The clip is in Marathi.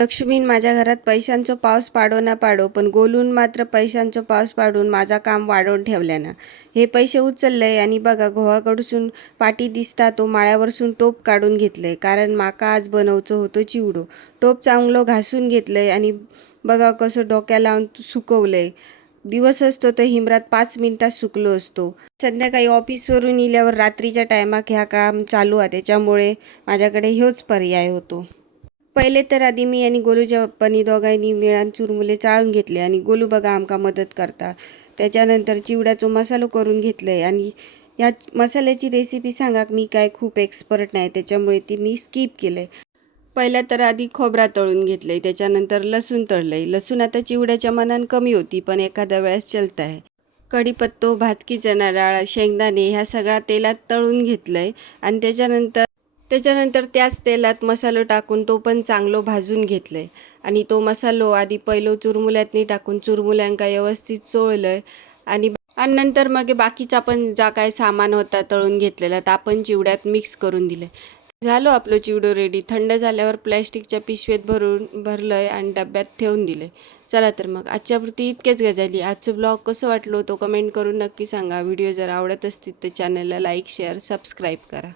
लक्ष्मीन माझ्या घरात पैशांचो पाऊस पाडो ना पाडो, पण गोलून मात्र पैशांचो पाऊस पाडून माझा काम वाढवून ठेवल्याना. हे पैसे उचललंय आणि बघा घोवाकडसून पाटी दिसता तो माळ्यावरसून टोप काढून घेतलंय, कारण माका आज बनवचो होतो चिवडो. टोप चांगलो घासून घेतलंय आणि बघा कसं डोक्या लावून सुकवलंय. दिवस असतो तर हिमरात 5 मिनिटात सुकलो असतो. संध्याकाळी ऑफिसवरून इल्यावर रात्रीच्या टायमाक ह्या काम चालू आहे, त्याच्यामुळे माझ्याकडे ह्योच पर्याय होतो. पहिले तर आधी मी आणि गोलूच्या पप्पांनी दोघांनी मिळून चुरमुले चाळून घेतले आणि गोलू बघा आमका मदत करता. त्याच्यानंतर चिवड्याचो मसालो करून घेतले आणि या मसाल्याची रेसिपी सांगा, मी काय खूप एक्सपर्ट नाही त्याच्यामुळे ती मी स्किप केले. पहिलं तर आधी खोबरा तळून घेतलंय, त्याच्यानंतर लसूण तळलंय. लसूण आता चिवड्याच्या मनान कमी होती, पण एखाद्या वेळेस चलत आहे. कढीपत्तो, भाजकी चणा डाळ, शेंगदाणे ह्या सगळा तेलात तळून घेतलंय आणि त्याच्यानंतर त्याच तेलात मसालो टाकून तो पण चांगलो भाजून घेतलंय आणि तो मसालो आधी पहिलो चुरमुल्यातनी टाकून चुरमुल्यांका व्यवस्थित चोळलंय आणि नंतर मग बाकीचा पण जा काय सामान होता तळून घेतलेला तर आपण चिवड्यात मिक्स करून दिले. झालो आपलं चिवडो रेडी. थंड झाल्यावर प्लॅस्टिकच्या पिशवीत भरलंय आणि डब्यात ठेवून दिले. चला तर मग आजच्यापुरती इतकेच गजाली. आजचं ब्लॉग कसं वाटलो तो कमेंट करून नक्की सांगा. व्हिडिओ जर आवडत असतील तर चॅनलला लाईक, शेअर, सबस्क्राईब करा.